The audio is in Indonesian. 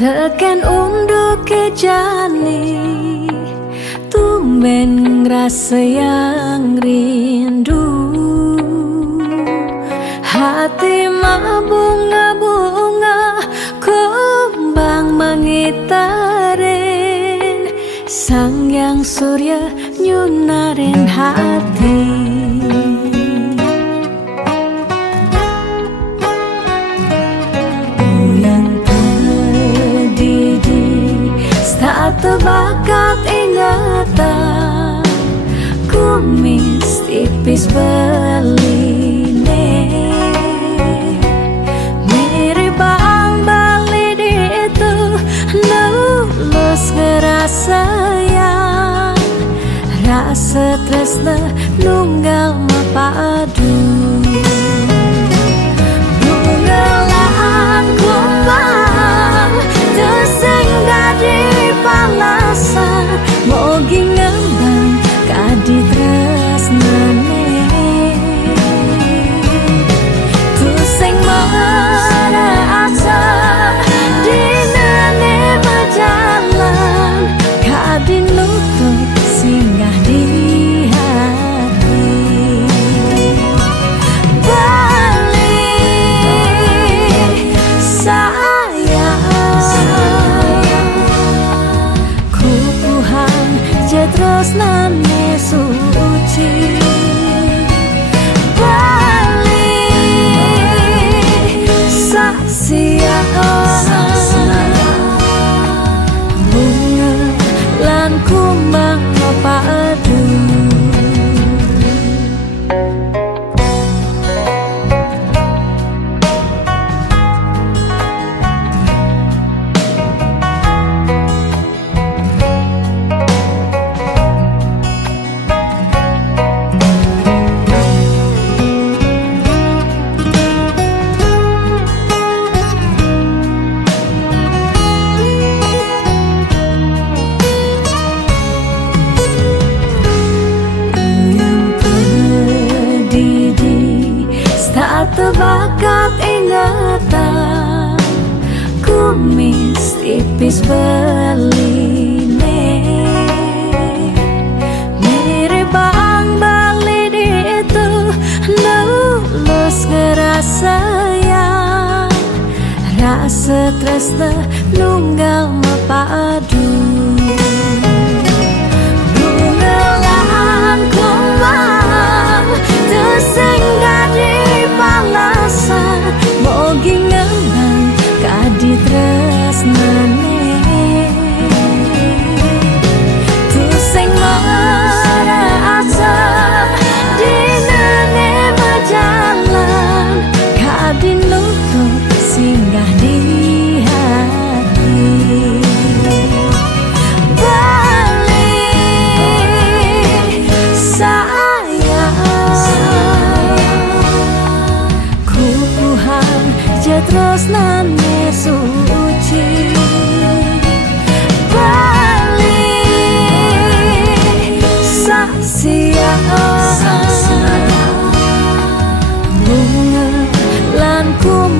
Teken unduk kejani tumben ngerasa yang rindu. Hati mabunga-bunga kumbang mengitarin, sang yang surya nyunarin hati. Saat terbakat ingatan kumis tipis beline, mirip bang bali itu nulus ngerasa yang rasa tresna nunggal mapadu. Nunggalan kumbang tersenggah di palasan, mogi ngembang kadi tresnane. Tuseng mana asa dinane berjalan, kadi lutut singgah di hati. Balik terus nane suci, balik saksian bunga lan kumbang padu. Terbakat ingatan kumis tipis beline, mirip bang bali itu nulus ngerasa yang rasa tresna nunggal mapadu. Nunggalan kumbang tersenggah di palasan, mogi ngembang kadi tresnane. Tuseng mana asa dinane berjalan, kadi lutut singgah di hati. Balik terus nane suci, balik saksian bunga lan kumbang